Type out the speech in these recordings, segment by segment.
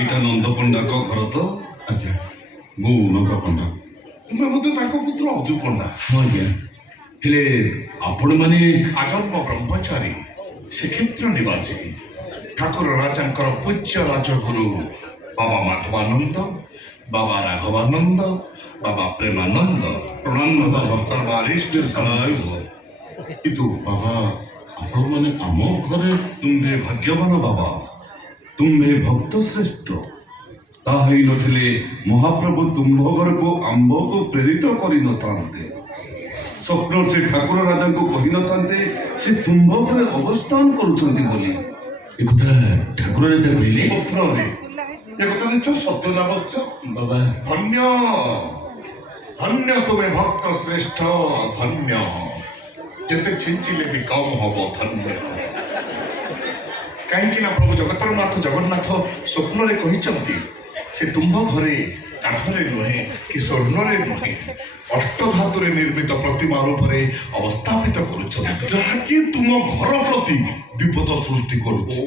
এইটা নন্দ পଣ୍ଡাଙ୍କ ଘର ତ? ଆଜ୍ଞା ମୁଁ ନନ୍ଦ ପଣ୍ଡା। ତୁମେ ବୋଧେ ତାଙ୍କ ପୁତ୍ର ଅଜୁ ପଣ୍ଡା? ହଁ ଆଜ୍ଞା। ହେଲେ ଆପଣମାନେ ଆଜନ୍ମ ବ୍ରହ୍ମଚାରୀ ଶ୍ରୀକ୍ଷେତ୍ର ନିବାସୀ ଠାକୁର ରାଜାଙ୍କର ପୂଜ୍ୟ ରାଜଗୁରୁ ବାବା ମାଧବାନନ୍ଦ, ବାବା ରାଘବାନନ୍ଦ, ବାବା ପ୍ରେମାନନ୍ଦ। ପ୍ରଣାମ ବାବା। କିନ୍ତୁ ବାବା ଆପଣମାନେ ଆମ ଘରେ? ତୁମ୍ଭେ ଭାଗ୍ୟବାନ ବାବା, ତୁମ୍ଭେ ଭକ୍ତ ଶ୍ରେଷ୍ଠ। ତାହା ହେଇନଥିଲେ ମହାପ୍ରଭୁ ତୁମ୍ଭ ଘରକୁ ଆମ୍ଭକୁ ପ୍ରେରିତ କରିନଥାନ୍ତେ। ସ୍ୱପ୍ନ ସେ ଠାକୁର ରାଜାଙ୍କୁ କହିନଥାନ୍ତେ ସେ ତୁମ୍ଭ ଘରେ ଅବସ୍ଥାନ କରୁଛନ୍ତି ବୋଲି। ଏକଥା ଠାକୁର ରାଜା କହିଲେ? ସ୍ୱପ୍ନରେ ଏକଥା ନିଶ୍ଚୟ ସତ୍ୟ ନା ବତ୍ସ? ବାବା ଧନ୍ୟ ଧନ୍ୟ ତୁମେ ଭକ୍ତ ଶ୍ରେଷ୍ଠ, ଧନ୍ୟ। ଯେତେ ଛିଞ୍ଚିଲେ ବି କମ୍ ହବ ଧନ୍ୟ। କାହିଁକି ନା ପ୍ରଭୁ ଜଗତରନାଥ ଜଗନ୍ନାଥ ସ୍ୱପ୍ନରେ କହିଛନ୍ତି ସେ ତୁମ୍ଭ ଘରେ କାଠରେ ନୁହେଁ କି ସ୍ୱର୍ଣ୍ଣରେ ନୁହେଁ, ଅଷ୍ଟଧାତୁରେ ନିର୍ମିତ ପ୍ରତିମା ରୂପରେ ଅବସ୍ଥାପିତ କରୁଛନ୍ତି, ଯାହାକି ତୁମ ଘର ପ୍ରତି ବିପଦ ସୃଷ୍ଟି କରୁଛି।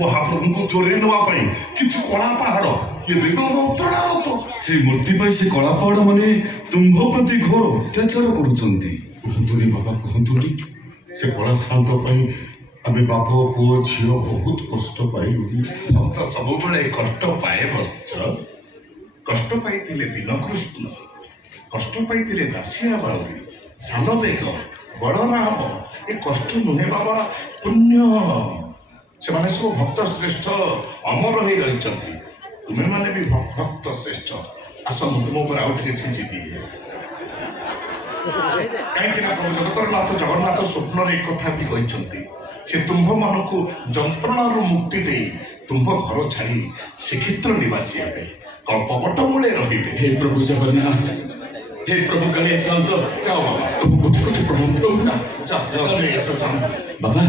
ମହାପ୍ରଭୁଙ୍କୁ ଚୋରେଇ ନେବା ପାଇଁ କିଛି କଳା ପାହାଡ଼ ଏବେ ଅନ୍ତରାରତ। ସେ ମୂର୍ତ୍ତି ପାଇଁ ସେ କଳା ପାହାଡ଼ ମାନେ ତୁମ୍ଭ ପ୍ରତି ଘୋର ଅତ୍ୟାଚାର କରୁଛନ୍ତି। କୁହନ୍ତୁନି ବାବା, କୁହନ୍ତୁନି। ସେ କଳା ଶାନ୍ତ ପାଇଁ ଆମେ ବାପ ପୁଅ ଝିଅ ବହୁତ କଷ୍ଟ ପାଇଲୁଣି। ଭକ୍ତ ସବୁବେଳେ କଷ୍ଟ ପାଏ ବତ୍ସ। କଷ୍ଟ ପାଇଥିଲେ ଦୀନକୃଷ୍ଣ, କଷ୍ଟ ପାଇଥିଲେ ଦାସିଆ ବାଉରୀ, ସାଲବେଗ, ବଳରାମ। ଏ କଷ୍ଟ ନୁହେଁ ବାବା, ପୁଣ୍ୟ। ସେମାନେ ସବୁ ଭକ୍ତ ଶ୍ରେଷ୍ଠ, ଅମର ହେଇ ରହିଛନ୍ତି। ତୁମେମାନେ ବି ଭକ୍ତ ଶ୍ରେଷ୍ଠ। ଆସ ମୁଁ ତୁମ ଉପରେ ଆଉ ଟିକେ ଛିଞ୍ଚି ଦିଏ। କାହିଁକି ନା ପ୍ରଭୁ ଜଗତରନାଥ ଜଗନ୍ନାଥ ସ୍ୱପ୍ନରେ ଏ କଥା ବି କହିଛନ୍ତି ସେ ତୁମ୍ଭମାନଙ୍କୁ ଯନ୍ତ୍ରଣାରୁ ମୁକ୍ତି ଦେଇ ତୁମ୍ଭ ଘର ଛାଡ଼ି ଶ୍ରୀକ୍ଷେତ୍ର ନିବାସୀ ହେବେ, କଳ୍ପବଟ ମୂଳେ ରହିବେ। हे प्रभु जगन्नाथ, हे प्रभु गणेश संत, ଯାଅ ବାବା, तुम कोटि कोटि प्रणाम प्रभु ना। ଯାଅ ଯାଅ ନେଇ ଆସ, ଯାଅ। बाबा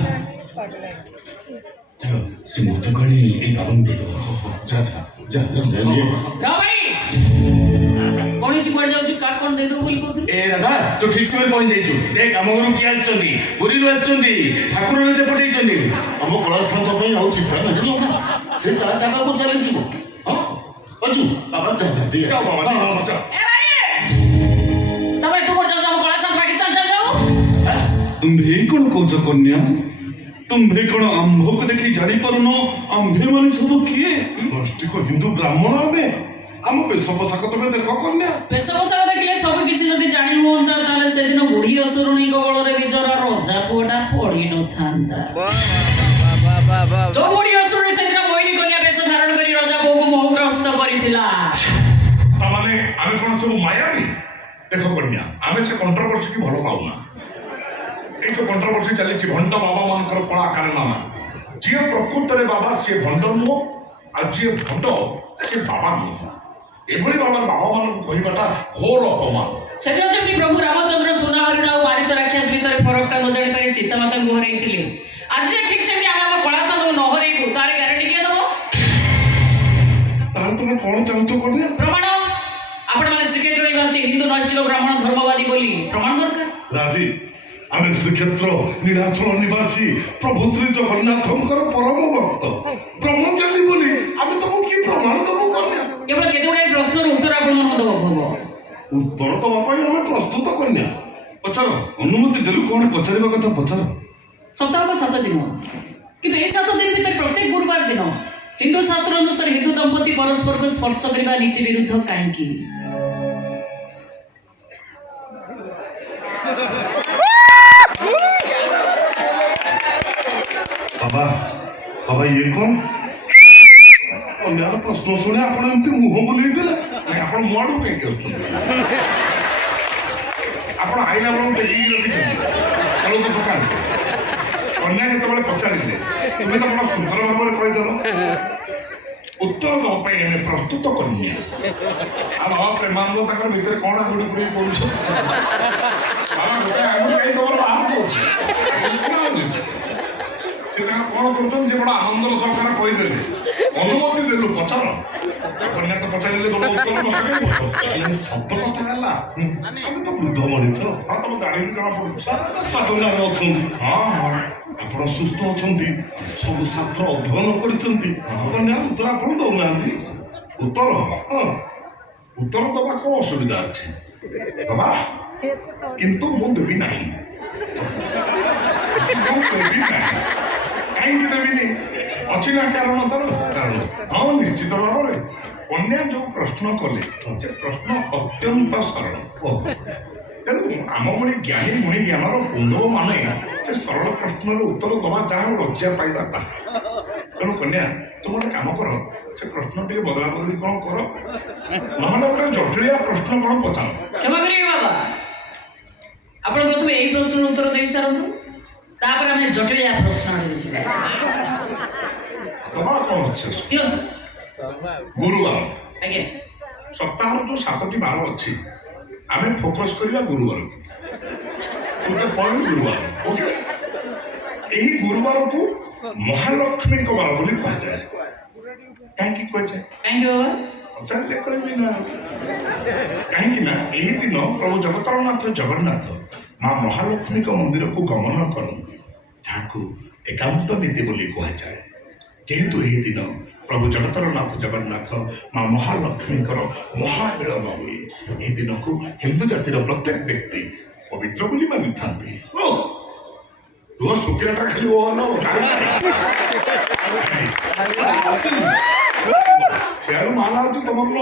चलो से मूर्ति को आनी ए बाबा दे दो। ଯା ଯା ଯା रामाई कोणी ची पड़ जाउची कार कोन दे दो बोली कोथि ए राधा तो ठीक समय पहुंच जाइछु। देख हम गुरु की आछंती, पुरी रो आछंती, ठाकुर राजा पठेइछंती। ଆମ କଳା ଶାନ୍ତ ପାଇଁ ଆଉ ଚିନ୍ତା ଲାଗିଲ ନା? ସେ ତା ଜାଗାକୁ ଚାଲିଯିବ। ହଁ ଅଜୁ ବାବା ଯା ଯା ଟିକେ ଯାଅ ବାବା, ନେଇ ଆସ, ଯାଅ। ए भाई तबे तू पड़ जाउ जाउ कळा सा पाकिस्तान चल जाऊ। ତୁମ୍ଭେ କ'ଣ କହୁଛ କନ୍ୟା? ତୁମ୍ଭେ କ'ଣ ଆମ୍ଭକୁ ଦେଖି ଜାଣିପାରୁନ ଆମ୍ଭେ ମାନେ ସବୁ କିଏ? ନୈଷ୍ଠିକ ହିନ୍ଦୁ ବ୍ରାହ୍ମଣ ଆମେ। ଆମ ବେଶ ପୋଷାକ ତମେ ଦେଖ କନ୍ୟା। पेश पोशाक देखले सब किछि जदी जानि होंता ताले से दिन बुढी असुरुणी गवଳରେ बिजर रजा पुडा पड़ी न थांता। जो बुढी असुरुणी से दिन मोहिनी कन्या वेश धारण करी रजा को मोहग्रस्त करिथिला। ତାମାନେ ଆମେ କ'ଣ ସବୁ ମାୟାବୀ? ଦେଖ କନ୍ୟା, ଆମେ ସେ କଣ୍ଟ୍ରୋଭର୍ସି କି ଭଲ ପାଉନା। ଏଇ ଯୋଉ କଣ୍ଟ୍ରୋଭର୍ସି ଚାଲିଛି ଭଣ୍ଡ ବାବା ମାନଙ୍କର କଳା କାରନାମା, ଯିଏ ପ୍ରକୃତରେ ବାବା ସିଏ ଭଣ୍ଡ ନୁହଁ, ଆଉ ଯିଏ ଭଣ୍ଡ ସିଏ ବାବା ନୁହଁ। ଏଭଳି ବାବା ମାନଙ୍କୁ କହିବାଟା ଘୋର ଅପମାନ। ସେଦିନ ଯେମିତି ପ୍ରଭୁ ରାମଚନ୍ଦ୍ର ସୁନାହରିଣ ଆଉ ମାରିଚ ରାକ୍ଷସ ଭିତରେ ଫରକଟା ନ ଜାଣି ପାରି ସୀତା ମାତାଙ୍କୁ ହରେଇଥିଲେ, ଆଜି ଠିକ ସେମିତି ଆମେ ଆମ କଳା ସାଙ୍ଗକୁ ନ ହରେଇବୁ ତାର ଗ୍ୟାରେଣ୍ଟି କିଏ ଦବ? ତାହେଲେ ତମେ କ'ଣ ଚାହୁଁଛ କନ୍ୟା? ପ୍ରମାଣ ଆପଣ ମାନେ ଶ୍ରୀକ୍ଷେତ୍ର ନିବାସୀ ହିନ୍ଦୁ ନୈଷ୍ଠିକ ବ୍ରାହ୍ମଣ ଧର୍ମବାଦୀ ବୋଲି ପ୍ରମାଣ ଦରକାର। ରାଜି, ଆମେ ଶ୍ରୀକ୍ଷେତ୍ର ନୀଳାଚଳ ନିବାସୀ ପ୍ରଭୁ ଶ୍ରୀ ଜଗନ୍ନାଥଙ୍କର ପରମ ଭକ୍ତ ବ୍ରହ୍ମଜ୍ଞାନୀ ବୋଲି ଆମେ ତମକୁ କି ପ୍ରମାଣ ଦବୁ କନ୍ୟା? କେବଳ କେତେ ଗୁଡ଼ାଏ ପ୍ରଶ୍ନର ଉତ୍ତର ଆପଣମାନଙ୍କୁ ଦେବାକୁ ହବ। ଉତ୍ତର ଦେବା ପାଇଁ ଆମେ ପ୍ରସ୍ତୁତ କନ୍ୟା। ପଚାର, ଅନୁମତି ଦେଲୁ, କ'ଣ ପଚାରିବା କଥା ପଚାର। ସପ୍ତାହକ 7 ଦିନ, କିନ୍ତୁ এই 7 ଦିନ ଭିତରେ ପ୍ରତ୍ୟେକ ଗୁରୁବାର ଦିନ ହିନ୍ଦୁ ଶାସ୍ତ୍ର ଅନୁସାରେ ହିନ୍ଦୁ ଦମ୍ପତି ପରସ୍ପରକୁ ସ୍ପର୍ଶ କରିବା ନୀତି ବିରୁଦ୍ଧ କାହିଁକି? ବାବା ବାବା ଇଏ କ'ଣ? ଅନ୍ୟାର ପ୍ରଶ୍ନ ଶୁଣି ଆପଣ ଏମିତି ମୁହଁ ବୁଲେଇ ଦେଲେ। ନାଇଁ, ଆପଣ ମୋ ଆଡ଼କୁ କାହିଁକି ଆସୁଛନ୍ତି? ଆପଣ ଆଇଲା ବେଳକୁ ଦେଖିକି ରଖିଛନ୍ତି ତଳକୁ ଦୋକାନ। କନ୍ୟା ଯେତେବେଳେ ପଚାରିଲେ ତୁମେ ତ ବଡ଼ ସୁନ୍ଦର ଭାବରେ କହିଦେଲ। ଉତ୍ତର ଦେବା ପାଇଁ ଆମେ ପ୍ରସ୍ତୁତ କନ୍ୟା। ଆଉ ବାବା ପ୍ରେମାନନ୍ଦ ତାଙ୍କର ଭିତରେ କ'ଣ ଗୁଡ଼ି ଗୁଡ଼ି କରୁଛ? ବାବା ଗୋଟେ କ'ଣ କରୁଛନ୍ତି ଯେ ବଡ଼ ଆନନ୍ଦର ସହକାରେ କହିଦେଲେ ଅନୁମତି ଦେଲୁ ପଚାର କନ୍ୟା ତ ପଚାରିଲେ ତମ ଉତ୍ତର ମତେ କାଇଁ ପଚାରୁଛ? ସତ କଥା ହେଲା ଆମେ ତ ବୃଦ୍ଧ ମଣିଷ ହଁ ତମ ଦାଢ଼ିରୁ ଜଣା ପଡୁଛି ସାଧନାରେ ଅଛନ୍ତି ହଁ ହଁ ଆପଣ ସୁସ୍ଥ ଅଛନ୍ତି ସବୁ ଶାସ୍ତ୍ର ଅଧ୍ୟୟନ କରିଛନ୍ତି କନ୍ୟା ଉତ୍ତର ଆପଣ ଦଉନାହାନ୍ତି ଉତ୍ତର ହଁ ଉତ୍ତର ଦବା କ'ଣ ଅସୁବିଧା ଅଛି ଦବା କିନ୍ତୁ ମୁଁ ଦେବି ନାହିଁ ମୁଁ ଦେବି ନାହିଁ କାହିଁକି ଦେବିନି ଅଛି ନା କାରଣ ତାର କାରଣ ହଁ ନିଶ୍ଚିତ ଭାବରେ କନ୍ୟା ଯୋଉ ପ୍ରଶ୍ନ କଲେ ସେ ପ୍ରଶ୍ନ ଅତ୍ୟନ୍ତ ସରଳ ତେଣୁ ଆମ ଭଳି ଜ୍ଞାନୀ ମୁଣି ଜ୍ଞାନର ପୁଙ୍ଗବ ମାନେ ସେ ସରଳ ପ୍ରଶ୍ନର ଉତ୍ତର ଦବା ଯାହା ଲଜ୍ଜା ପାଇବା ତାହା ତେଣୁ କନ୍ୟା ତୁମ ଗୋଟେ କାମ କର ସେ ପ୍ରଶ୍ନ ଟିକେ ବଦଳା ବଦଳି କ'ଣ କର ନହେଲେ ଗୋଟେ ଜଟିଳିଆ ପ୍ରଶ୍ନ କ'ଣ ପଚାର କ୍ଷମା କରିବେ ବାବା ଆପଣ ପ୍ରଥମେ ଏଇ ପ୍ରଶ୍ନର ଉତ୍ତର ଦେଇ ସାରନ୍ତୁ ତାପରେ ଆମେ ଜଟିଳିଆ ପ୍ରଶ୍ନ ଆଡ଼କୁ ଯିବା ଦବା କ'ଣ ଅଛି ଦିଅନ୍ତୁ ଗୁରୁବାର ଆଜ୍ଞା ସପ୍ତାହର ଯୋଉ 7ଟି ବାର ଅଛି ଆମେ ଫୋକସ୍ କରିବା ଗୁରୁବାରକୁ ଗୁରୁବାର ଓକେ ଏହି ଗୁରୁବାରକୁ ମହାଲକ୍ଷ୍ମୀଙ୍କ ବାର ବୋଲି କୁହାଯାଏ କାହିଁକି କୁହାଯାଏ କାହିଁକି ବାବା ପଚାରିଲେ କହିବି ନା କାହିଁକି ନା ଏହି ଦିନ ପ୍ରଭୁ ଜଗତରନାଥ ଜଗନ୍ନାଥ ମା ମହାଲକ୍ଷ୍ମୀଙ୍କ ମନ୍ଦିରକୁ ଗମନ କରନ୍ତି ଯାହାକୁ ଏକାନ୍ତ ନୀତି ବୋଲି କୁହାଯାଏ ଯେହେତୁ ଏହି ଦିନ ପ୍ରଭୁ ଜଗତରନାଥ ଜଗନ୍ନାଥ ମା ମହାଲକ୍ଷ୍ମୀଙ୍କର ମହାମିଳନ ହୁଏ ଏହି ଦିନକୁ ହିନ୍ଦୁ ଜାତିର ପ୍ରତ୍ୟେକ ବ୍ୟକ୍ତି ପବିତ୍ର ବୋଲି ମାନିଥାନ୍ତି ତୁମ ଶୁଖିଲାଟା ଖାଲି ଓ ସିଆଡ଼ୁ ମାଲା ଅଛି ତମର ନ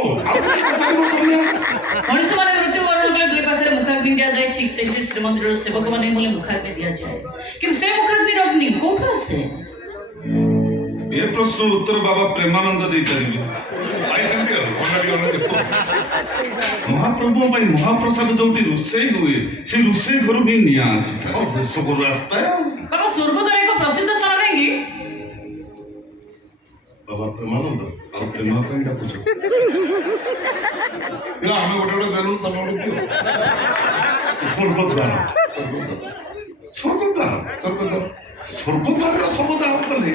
ମଣିଷମାନେ ମୃତ୍ୟୁବରଣ କଲେ ଦୁଇ ପାଖରେ ମୁଖାଗ୍ନି ଦିଆଯାଏ ଠିକ୍ ସେମିତି ଶ୍ରୀମନ୍ଦିରର ସେବକମାନେ ବୋଲି ମୁଖାଗ୍ନି ଦିଆଯାଏ କିନ୍ତୁ ସେ ମୁଖାଗ୍ନିର ଅଗ୍ନି କୋଉଠୁ ଆସେ ଏ ପ୍ରଶ୍ନର ଉତ୍ତର ବାବା ପ୍ରେମାନନ୍ଦ ଦେଇପାରିବେ ପାଇଛନ୍ତି ଆଉ ମହାପ୍ରଭୁଙ୍କ ପାଇଁ ମହାପ୍ରସାଦ ଯୋଉଠି ରୋଷେଇ ହୁଏ ସେ ରୋଷେଇ ଘରୁ ହିଁ ନିଆଁ ଆସିଥାଏ ବିଶ୍ୱଗୁରୁ ଆସିଥାଏ ଆଉ ବାବା ସ୍ୱର୍ଗଦ୍ୱାର ଏକ ପ୍ରସିଦ୍ଧ ସ୍ଥାନ କାହିଁକି ବାବା ପ୍ରେମାନନ୍ଦ ଆଉ ପ୍ରେମ ପାଇଁ ଡାକୁଛ ଆମେ ଗୋଟେ ଗୋଟେ ଦେଲୁ ତମର ଦିଅ ସ୍ୱର୍ଗଦ୍ୱାର ସ୍ୱର୍ଗଦ୍ୱାର ସ୍ୱର୍ଗଦ୍ୱାରର ସବୁ ଦାନ କଲେ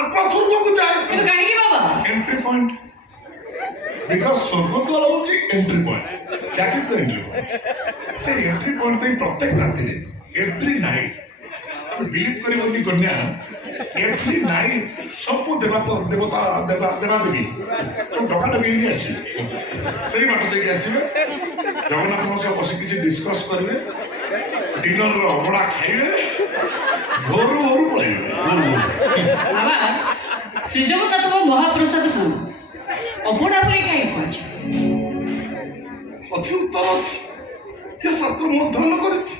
ଆତ୍ମା ସ୍ୱର୍ଗକୁ ଯାଏ କିନ୍ତୁ କାହିଁକି ବାବା एंट्री पॉइंट बिकॉज स्वर्गद्वार होची entry point that is the entry point से एंट्री पॉइंट तई प्रत्येक राति रे एवरी नाइट हम बिलीव करिवनी कन्या एवरी नाइट सब देवता देवता देवा देवा देवी सब डका डकी के आसी सही बात देके आसीबे जगन्नाथ से बसी किछि डिस्कस करिवे डिनर रो अबड़ा खाइबे भोरु भोरु पळाइबे ବାବା ଶ୍ରୀଜଗନ୍ନାଥଙ୍କ ମହାପ୍ରସାଦକୁ ଅବଢ଼ା ପରି କାହିଁ କୁହାଯାଏ ଅଛି ଉତ୍ତର ଅଛି ଏ ଶାସ୍ତ୍ର ମୁଁ ଅଧ୍ୟୟନ କରିଛି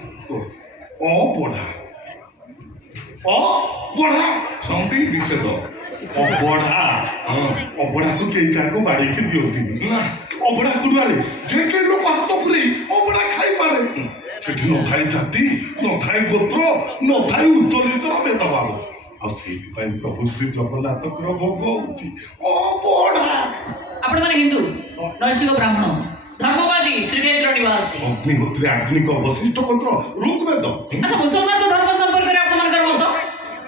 ଅବଢା ଅବଢା ସନ୍ଧି ବିଚ୍ଛେଦ ଅବଢା ଅବଢାକୁ କେହି କାହାକୁ ବାଡ଼େଇକି ଦିଅନ୍ତିନି ନା ଅବଢା କୋଉଠୁ ଆଣେ ଯେ କେହି ଲୋକ ହାତ ପୁରେଇ ଅବଢା ଖାଇପାରେ ସେଠି ନଥାଏ ଜାତି ନଥାଏ ଗୋତ୍ର ନଥାଏ ଉଚ୍ଚ ନିଚର ଭେଦଭାବ ଆଉ ସେଇଥିପାଇଁ ପ୍ରଭୁ ଶ୍ରୀ ଜଗନ୍ନାଥଙ୍କର ଭୋଗ ହଉଛି ଅବଢା ଆପଣମାନେ ହିନ୍ଦୁ ନୈଷ୍ଠିକ ବ୍ରାହ୍ମଣ ଧର୍ମବାଦୀ ଶ୍ରୀକ୍ଷେତ୍ର ନିବାସୀ ଅଗ୍ନିହୋତ୍ରୀ ଆଗ୍ନିକ ବଶିଷ୍ଠ ଗୋତ୍ର ଋଗ୍ବେଦ ଆଚ୍ଛା ମୁସଲମାନଙ୍କ ଧର୍ମ ସମ୍ପର୍କରେ ଆପଣମାନଙ୍କର ମତ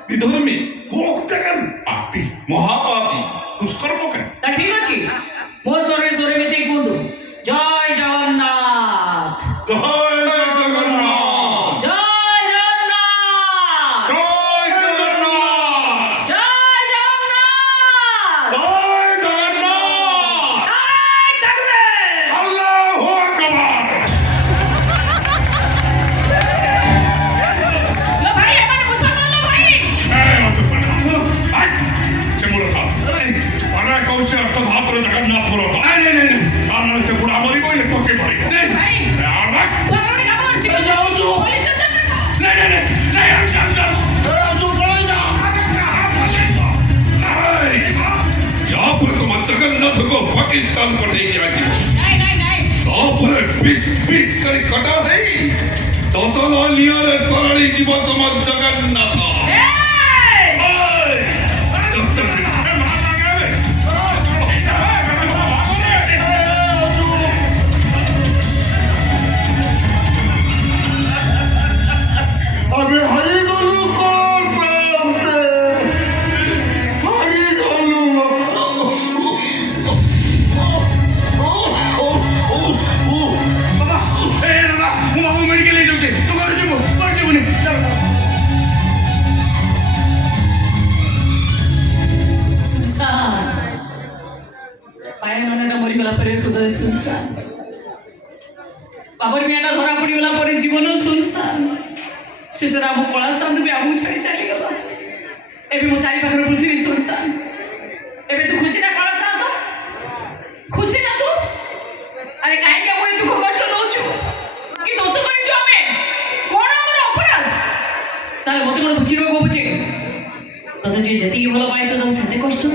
ବିଧର୍ମୀ ହତ୍ୟାକାରୀ ପାପି ମହାପାପୀ ଦୁଷ୍କର୍ମକାରୀ ତା ଠିକ ଅଛି ମୋ ସ୍ୱରରେ ସ୍ୱରରେ ମିଶେଇ କୁହନ୍ତୁ ଜୟ ଜଗନ୍ନାଥ ଜୟ ଜଗନ୍ନାଥ ଜୟ ଜଗନ୍ନାଥ ଜୟ ଜଗନ୍ନାଥ ଜୟ ଜଗନ୍ନାଥ ଜୟ ଜଗନ୍ନାଥ ନାରାୟଣ ଠାକୁରେ ଆଲ୍ଲାହୁ আকবার लो ଭାଇ ଏମାନେ ମୁସଲମାନ लो ଭାଇ କହୁଛି ଅର୍ଥ ଭାବରେ ଜଗନ୍ନାଥପୁର କାରଣ ସେ ବୁଢ଼ା ମରିବ ଇଏ ପକେଇ ପଡ଼ିବ ଭାଇ ତମେ ଗୋଟେ କାମ କର ଶୀଘ୍ର ଯାଉଛୁ। ପୋଲିସ ଷ୍ଟେସନରେ यापर तुम जगन्नाथ को पाकिस्तान पठेई दियाଯିବ ନାଇଁ ନାଇଁ ନାଇଁ ତାପରେ ପିସ୍ ପିସ୍ କରି କଟା ହେଇ ତତଲ ନିଆରେ ତରଳି ଯିବ ତମ ଜଗନ୍ନାଥ ଏଇ! ଆମେ ହାରିଗଲୁ କଣ ସୁନସାନ ବାବର ମିଆଁଟା ଧରା ପଡ଼ିଗଲା ପରେ ଜୀବନ ସୁନସାନ ଶେଷରେ ଆମ କଳା ସାନ୍ଦ ବି ଆମକୁ ଛାଡ଼ି ଚାଲିଗଲା ଏବେ ମୋ ଚାରି ପାଖରେ ପୃଥିବୀ ସୁନସାନ ଏବେ ତୁ ଖୁସି ନା କଳା ସାନ୍ଦ ଖୁସି ନା ତୁ ଆରେ କାହିଁକି ଆମକୁ ଏ ଦୁଃଖ କଷ୍ଟ ଦଉଛୁ କି ଦୋଷ କରିଛୁ ଆମେ କଣ ଆମର ଅପରାଧ ତାହେଲେ ମତେ କଣ ବୁଝିବାକୁ ବୁଝେ ତତେ ଯିଏ ଯେତିକି ଭଲ ପାଏ ତୁ ତାକୁ ସେତେ କଷ୍ଟ